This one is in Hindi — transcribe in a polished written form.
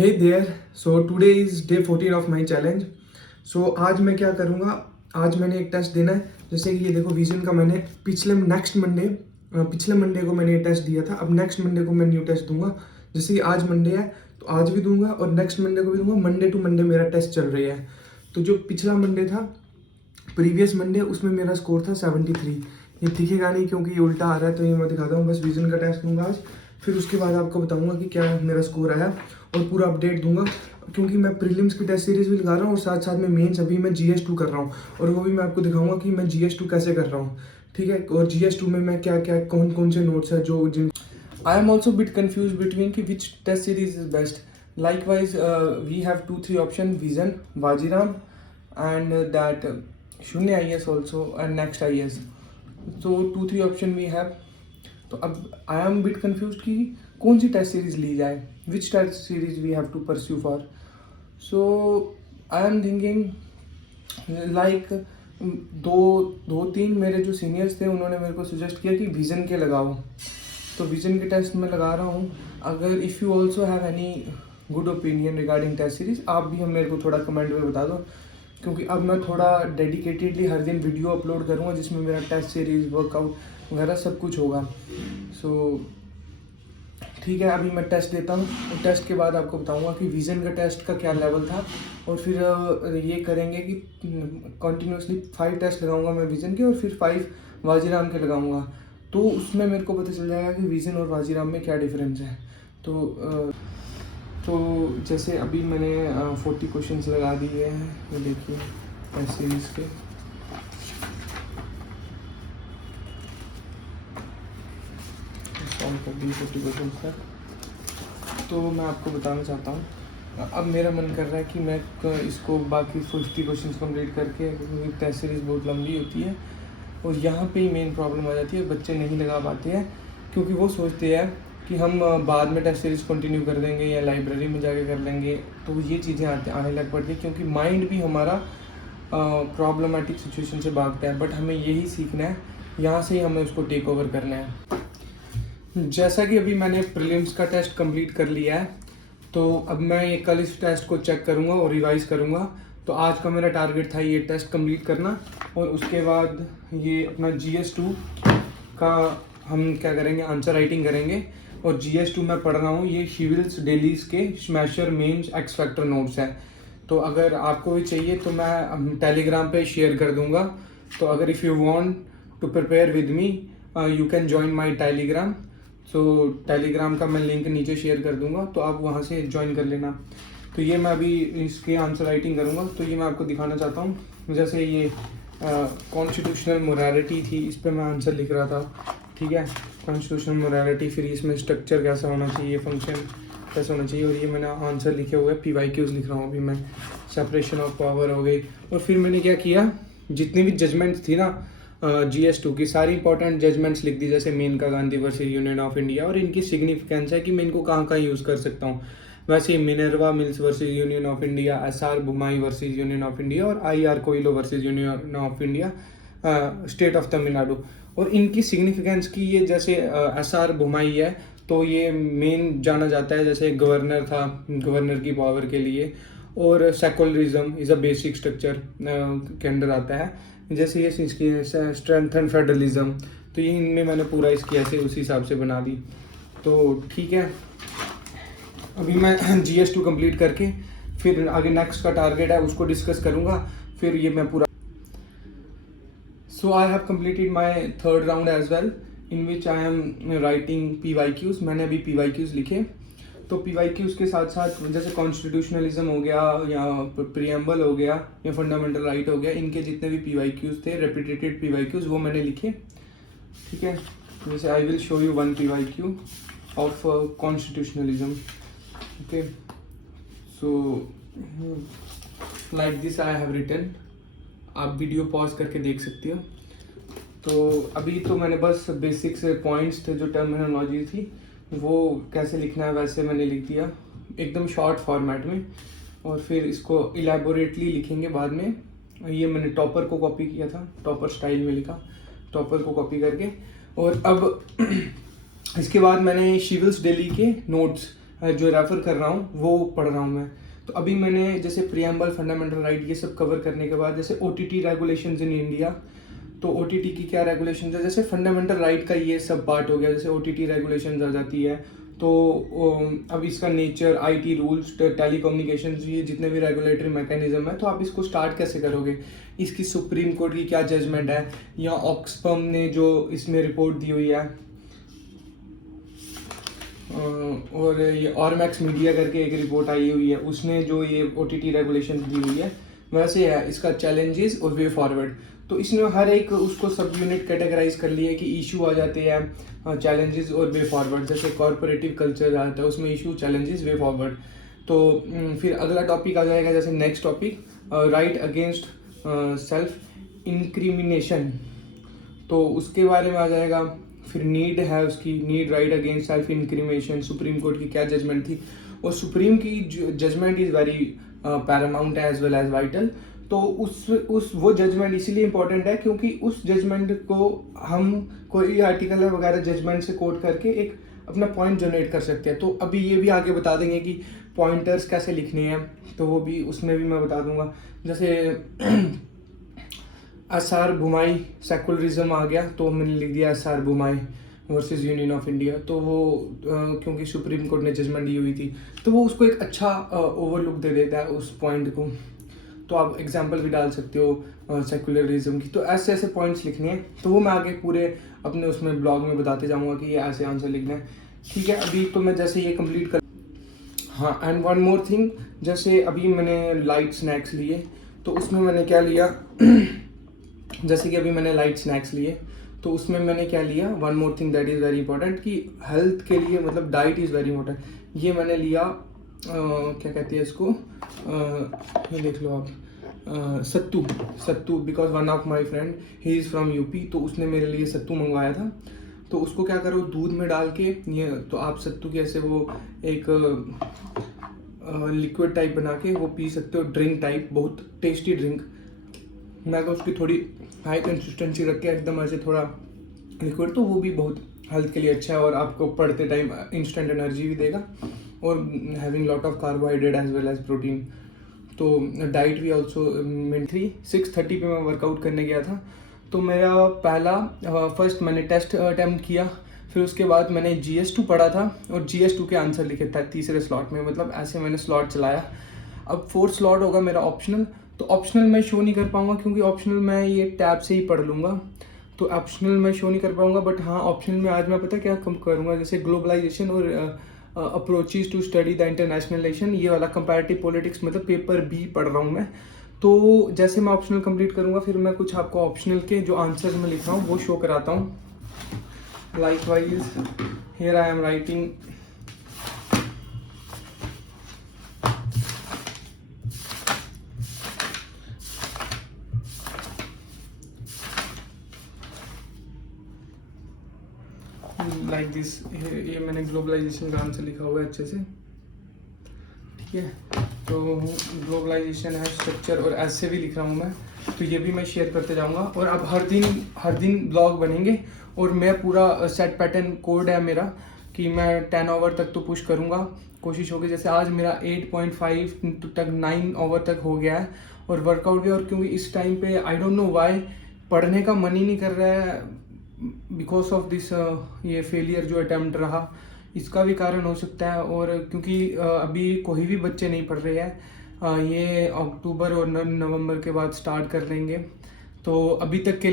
Hey there, so today is day 14 of my challenge. So आज मैं क्या करूँगा, आज मैंने एक टेस्ट देना है। जैसे कि ये देखो विजन का मैंने पिछले मंडे को मैंने ये टेस्ट दिया था। अब नेक्स्ट मंडे को मैं न्यू टेस्ट दूंगा। जैसे कि आज मंडे है तो आज भी दूंगा और नेक्स्ट मंडे को भी दूंगा। मंडे टू मंडे मेरा टेस्ट चल रही है। तो जो पिछला मंडे था, प्रीवियस मंडे, उसमें मेरा स्कोर था 73। ये दिखेगा नहीं क्योंकि ये उल्टा आ रहा है, तो ये मैं दिखाता हूँ। बस विजन का टेस्ट दूंगा आज, फिर उसके बाद आपको बताऊंगा कि क्या मेरा स्कोर आया और पूरा अपडेट दूंगा। क्योंकि मैं प्रीलिम्स की टेस्ट सीरीज भी लगा रहा हूँ और साथ साथ में मेंस अभी मैं GS2 कर रहा हूँ और वो भी मैं आपको दिखाऊंगा कि मैं GS2 कैसे कर रहा हूँ। ठीक है, और GS2 में मैं क्या क्या कौन कौन से नोट्स है जो जिन I am also bit confuse between कि which test series is best. Likewise, we have 2-3 option: Vision, Vajiram, and that Shunya IS also, and Next IS. So 2-3 option we have. तो अब आई एम बिट कन्फ्यूज कि कौन सी टेस्ट सीरीज ली जाए, which test series we have to pursue for. So I am thinking like दो तीन मेरे जो सीनियर्स थे उन्होंने मेरे को सजेस्ट किया कि विजन के लगाओ, तो विजन के टेस्ट में लगा रहा हूँ। अगर if you also have any good opinion regarding test series, आप भी हम मेरे को थोड़ा कमेंट में बता दो, क्योंकि अब मैं थोड़ा डेडिकेटेडली हर दिन वीडियो अपलोड करूँगा जिसमें मेरा टेस्ट सीरीज वर्कआउट वगैरह सब कुछ होगा। सो ठीक है, अभी मैं टेस्ट देता हूँ और टेस्ट के बाद आपको बताऊँगा कि विजन का टेस्ट का क्या लेवल था, और फिर ये करेंगे कि कंटिन्यूसली 5 टेस्ट लगाऊंगा मैं विजन के और फिर 5 वाजीराम के लगाऊंगा। तो उसमें मेरे को पता चल जाएगा कि विजन और वाजीराम में क्या डिफरेंस है। तो जैसे अभी मैंने 40 क्वेश्चंस लगा दिए हैं, ये देखिए टेस्ट सीरीज के। कर दी 40 क्वेश्चन तक। तो मैं आपको बताना चाहता हूँ, अब मेरा मन कर रहा है कि मैं इसको बाकी 50 क्वेश्चन कंप्लीट करके, क्योंकि टेस्ट सीरीज बहुत लंबी होती है और यहाँ पे ही मेन प्रॉब्लम आ जाती है, बच्चे नहीं लगा पाते हैं क्योंकि वो सोचते हैं कि हम बाद में टेस्ट सीरीज कंटिन्यू कर देंगे या लाइब्रेरी में जाके कर लेंगे। तो ये चीज़ें आने लग पड़ती है क्योंकि माइंड भी हमारा प्रॉब्लमेटिक सिचुएशन से भागता है, बट हमें यही सीखना है, यहाँ से ही हमें उसको टेक ओवर करना है। जैसा कि अभी मैंने प्रीलिम्स का टेस्ट कंप्लीट कर लिया है, तो अब मैं कल इस टेस्ट को चेक करूंगा और रिवाइज करूंगा। तो आज का मेरा टारगेट था ये टेस्ट कंप्लीट करना, और उसके बाद ये अपना GS2 का हम क्या करेंगे, आंसर राइटिंग करेंगे। और GS2 मैं पढ़ रहा हूँ, ये शिविल्स डेलीज के smasher mains X factor notes है। तो अगर आपको भी चाहिए तो मैं टेलीग्राम पे शेयर कर दूंगा। तो अगर if you want to prepare with me you can join my Telegram. So Telegram का मैं लिंक नीचे शेयर कर दूंगा, तो आप वहाँ से ज्वाइन कर लेना। तो ये मैं अभी इसके आंसर राइटिंग करूँगा। तो ये मैं आपको दिखाना चाहता हूँ, जैसे ये कॉन्स्टिट्यूशनल मोरालिटी थी, इस पर मैं आंसर लिख रहा था। ठीक है, कॉन्स्टिट्यूशनल मोरालिटी, फिर इसमें स्ट्रक्चर कैसा होना चाहिए, फंक्शन कैसा होना चाहिए, और ये मैंने आंसर लिखे हुए PYQs लिख रहा हूँ अभी मैं। सेपरेशन ऑफ पावर हो गई, और फिर मैंने क्या किया, जितनी भी जजमेंट्स थी ना GS2 की, सारी इंपॉर्टेंट जजमेंट्स लिख दी, जैसे Menaka Gandhi versus union of India, और इनकी सिग्निफिकेंस है कि मैं इनको कहाँ कहाँ यूज़ कर सकता हूँ। वैसे Minerva mills versus union of India, SR Bommai versus union of India, और IR Coelho versus union of India, state of Tamil Nadu. और इनकी सिग्निफिकेंस की, ये जैसे SR बुमाई है तो ये मेन जाना जाता है, जैसे गवर्नर था, गवर्नर की पावर के लिए, और secularism is a basic structure के अंदर आता है। जैसे ये स्ट्रेंथ एंड फेडरलिज्म, तो ये इनमें मैंने पूरा इसकी ऐसे उसी हिसाब से बना दी। तो ठीक है, अभी मैं GS2 कंप्लीट करके फिर आगे नेक्स्ट का टारगेट है उसको डिस्कस करूँगा, फिर ये मैं पूरा। So I have completed my third round as well, in which I am writing PYQs। मैंने अभी PYQs लिखे। तो PYQs के साथ साथ जैसे कॉन्स्टिट्यूशनलिज्म हो गया, या प्रीएम्बल हो गया, या फंडामेंटल राइट हो गया, इनके जितने भी PYQs थे, रेपिटेटेड PYQs, वो मैंने लिखे। ठीक है, जैसे I will show you 1 PYQ of constitutionalism. Okay, so like this I have written. आप वीडियो पॉज करके देख सकते हो। तो अभी तो मैंने बस बेसिक से पॉइंट्स थे, जो टर्मिनोलॉजी थी, वो कैसे लिखना है वैसे मैंने लिख दिया एकदम शॉर्ट फॉर्मेट में, और फिर इसको इलेबोरेटली लिखेंगे बाद में। ये मैंने टॉपर को कॉपी किया था, टॉपर स्टाइल में लिखा, टॉपर को कॉपी करके। और अब इसके बाद मैंने शिविल्स डेली के नोट्स जो रेफ़र कर रहा हूँ वो पढ़ रहा हूँ मैं। तो अभी मैंने जैसे प्रीएम्बल, फंडामेंटल राइट ये सब कवर करने के बाद जैसे ओटीटी रेगुलेशंस इन इंडिया, तो ओटीटी की क्या रेगुलेशंस है, जैसे फंडामेंटल राइट का ये सब पार्ट हो गया, जैसे ओटीटी रेगुलेशंस आ जाती है। तो अब इसका नेचर, आईटी रूल्स, टेलीकम्युनिकेशंस, ये जितने भी रेगुलेटरी मैकेनिज्म है, तो आप इसको स्टार्ट कैसे करोगे, इसकी सुप्रीम कोर्ट की क्या जजमेंट है, या ऑक्सफर्म ने जो इसमें रिपोर्ट दी हुई है, और ये ऑरमैक्स मीडिया करके एक रिपोर्ट आई हुई है, उसने जो ये ओटीटी रेगुलेशन दी हुई है, वैसे है इसका चैलेंजेस और वे फॉरवर्ड। तो इसने हर एक उसको सब यूनिट कैटेगराइज कर लिया है कि इशू आ जाते हैं, चैलेंजेस और वे फॉरवर्ड। जैसे कॉर्पोरेटिव कल्चर आता है उसमें इशू, चैलेंजेस, वे फॉरवर्ड। तो फिर अगला टॉपिक आ जाएगा, जैसे next topic right against self incrimination, तो उसके बारे में आ जाएगा। फिर नीड है उसकी, need right against self incrimination, supreme court की क्या जजमेंट थी, और सुप्रीम की judgment is very paramount as well as vital. तो उस वो जजमेंट इसीलिए इम्पोर्टेंट है क्योंकि उस जजमेंट को हम कोई आर्टिकल वगैरह जजमेंट से कोट करके एक अपना पॉइंट जनरेट कर सकते हैं। तो अभी ये भी आगे बता देंगे कि पॉइंटर्स कैसे लिखने हैं, तो वो भी उसमें भी मैं बता दूंगा। जैसे एस.आर. बुमाई सेकुलरिज्म आ गया, तो मैंने लिख दिया S R. Bommai versus union of India. तो वो क्योंकि सुप्रीम कोर्ट ने जजमेंट दी हुई थी, तो वो उसको एक अच्छा ओवरलुक दे देता है उस पॉइंट को। तो आप एग्जांपल भी डाल सकते हो सेकुलरिज्म की। तो ऐसे ऐसे पॉइंट्स लिखने हैं, तो वो मैं आगे पूरे अपने उसमें ब्लॉग में बताते जाऊँगा कि ये ऐसे आंसर लिखना है। ठीक है, अभी तो मैं जैसे ये कंप्लीट कर, हाँ, एंड वन मोर थिंग, जैसे अभी मैंने लाइट स्नैक्स लिए, तो उसमें मैंने क्या लिया जैसे कि अभी मैंने लाइट स्नैक्स लिए, तो उसमें मैंने क्या लिया, one more thing that is very important, कि हेल्थ के लिए मतलब डाइट इज़ वेरी इंपॉर्टेंट। ये मैंने लिया क्या कहते हैं इसको, ये देख लो आप, सत्तू, because one of my friend he is from UP, तो उसने मेरे लिए सत्तू मंगवाया था। तो उसको क्या करो, दूध में डाल के ये, तो आप सत्तू के ऐसे वो एक लिक्विड टाइप बना के वो पी सकते हो, ड्रिंक टाइप, बहुत टेस्टी ड्रिंक। मैं तो उसकी थोड़ी हाई कंसिस्टेंसी रख के एकदम ऐसे थोड़ा लिक्विड, तो वो भी बहुत हेल्थ के लिए अच्छा है, और आपको पढ़ते टाइम इंस्टेंट एनर्जी भी देगा, और having lot of carbohydrate as well as protein. तो डाइट भी ऑल्सो 6:30 पे मैं वर्कआउट करने गया था। तो मेरा पहला फर्स्ट मैंने टेस्ट अटैम्प्ट किया, फिर उसके बाद मैंने GS2 पढ़ा था, और GS2 के आंसर लिखे था तीसरे स्लॉट में, मतलब ऐसे मैंने स्लॉट चलाया। अब 4th स्लॉट होगा मेरा ऑप्शनल, तो ऑप्शनल मैं शो नहीं कर पाऊंगा क्योंकि ऑप्शनल मैं ये टैब से ही पढ़ लूँगा, तो ऑप्शनल मैं शो नहीं कर पाऊंगा। बट हाँ, ऑप्शनल में आज मैं पता क्या कम करूँगा, जैसे ग्लोबलाइजेशन और approaches to study the international relation, ये वाला कंपैरेटिव पॉलिटिक्स, मतलब पेपर B पढ़ रहा हूँ मैं। तो जैसे मैं ऑप्शनल कंप्लीट करूँगा, फिर मैं कुछ आपको ऑप्शनल के जो आंसर मैं लिख रहा हूँ वो शो कराता हूँ। Likewise here I am writing like this, ये मैंने ग्लोबलाइजेशन का आंसर लिखा हुआ है अच्छे से, ठीक है। तो ग्लोबलाइजेशन है स्ट्रक्चर, और ऐसे भी लिख रहा हूँ मैं, तो ये भी मैं शेयर करते जाऊँगा। और अब हर दिन ब्लॉग बनेंगे, और मैं पूरा सेट पैटर्न कोड है मेरा कि मैं 10 आवर तक तो पुश करूँगा, कोशिश होगी। जैसे आज मेरा 8.5 तक 9 आवर तक हो गया है, और वर्कआउट भी। और क्योंकि इस टाइम पे आई डोंट नो वाई पढ़ने का मन ही नहीं कर रहा है, बिकॉज ऑफ दिस ये फेलियर जो अटैम्प्ट रहा, इसका भी कारण हो सकता है। और क्योंकि अभी कोई भी बच्चे नहीं पढ़ रहे हैं, ये अक्टूबर और नवंबर के बाद स्टार्ट कर लेंगे, तो अभी तक के